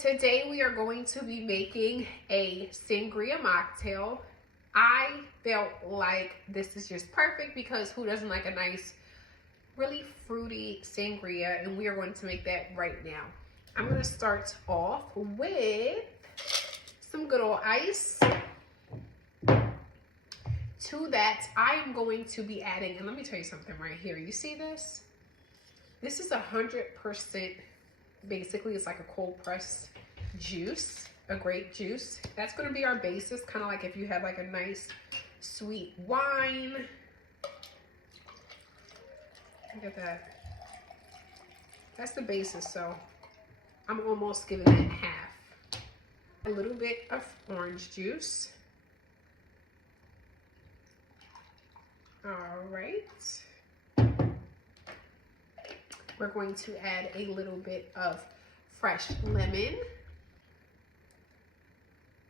today we are going to be making a sangria mocktail. I felt like this is just perfect because who doesn't like a nice, really fruity sangria? And we are going to make that right now. I'm going to start off with some good old ice. To that, I am going to be adding, and let me tell you something right here. You see this? This is 100%, basically it's like a cold pressed juice, a grape juice. That's going to be our basis, kind of like if you have like a nice sweet wine. Look at that. That's the basis, so I'm almost giving it half. A little bit of orange juice. All right. We're going to add a little bit of fresh lemon.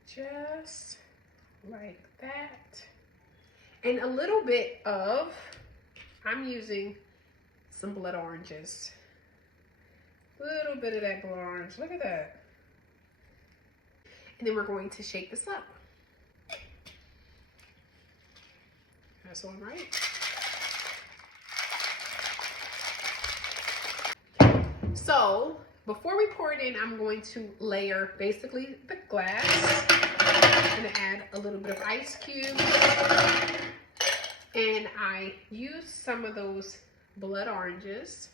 Just like that. And a little bit of, I'm using some blood oranges. A little bit of that blood orange. Look at that. And then we're going to shake this up. That's all right. So before we pour it in, I'm going to layer basically the glass. I'm going to add a little bit of ice cubes. And I used some of those blood oranges.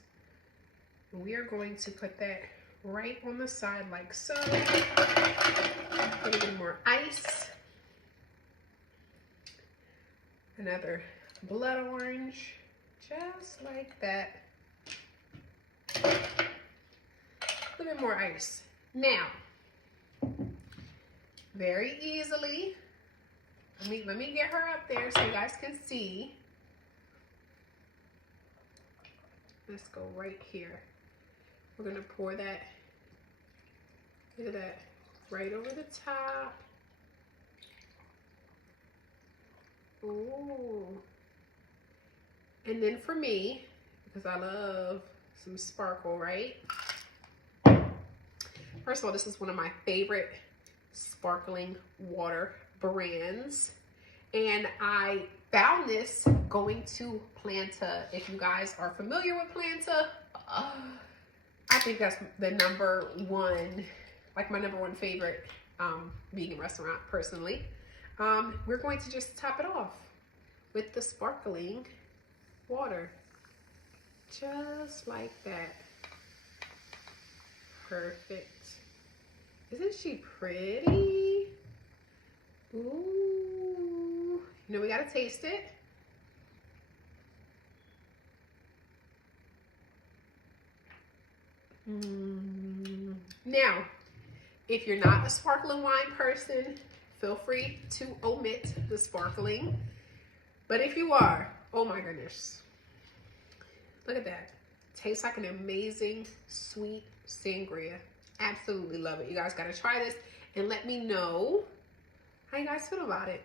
We are going to put that right on the side like so. A little bit more ice. Another blood orange, just like that. A little bit more ice. Now, very easily, let me get her up there so you guys can see. Let's go right here. We're gonna pour that, look at that, right over the top. Ooh. And then for me, because I love some sparkle, right? First of all, this is one of my favorite sparkling water brands. And I found this going to Planta. If you guys are familiar with Planta, I think that's the number one, like my number one favorite vegan restaurant personally. We're going to just top it off with the sparkling water. Just like that. Perfect. Isn't she pretty? Ooh. You know, we gotta taste it. Now, if you're not a sparkling wine person, feel free to omit the sparkling. But if you are, oh my goodness. Look at that. Tastes like an amazing sweet sangria. Absolutely love it. You guys gotta try this and let me know how you guys feel about it.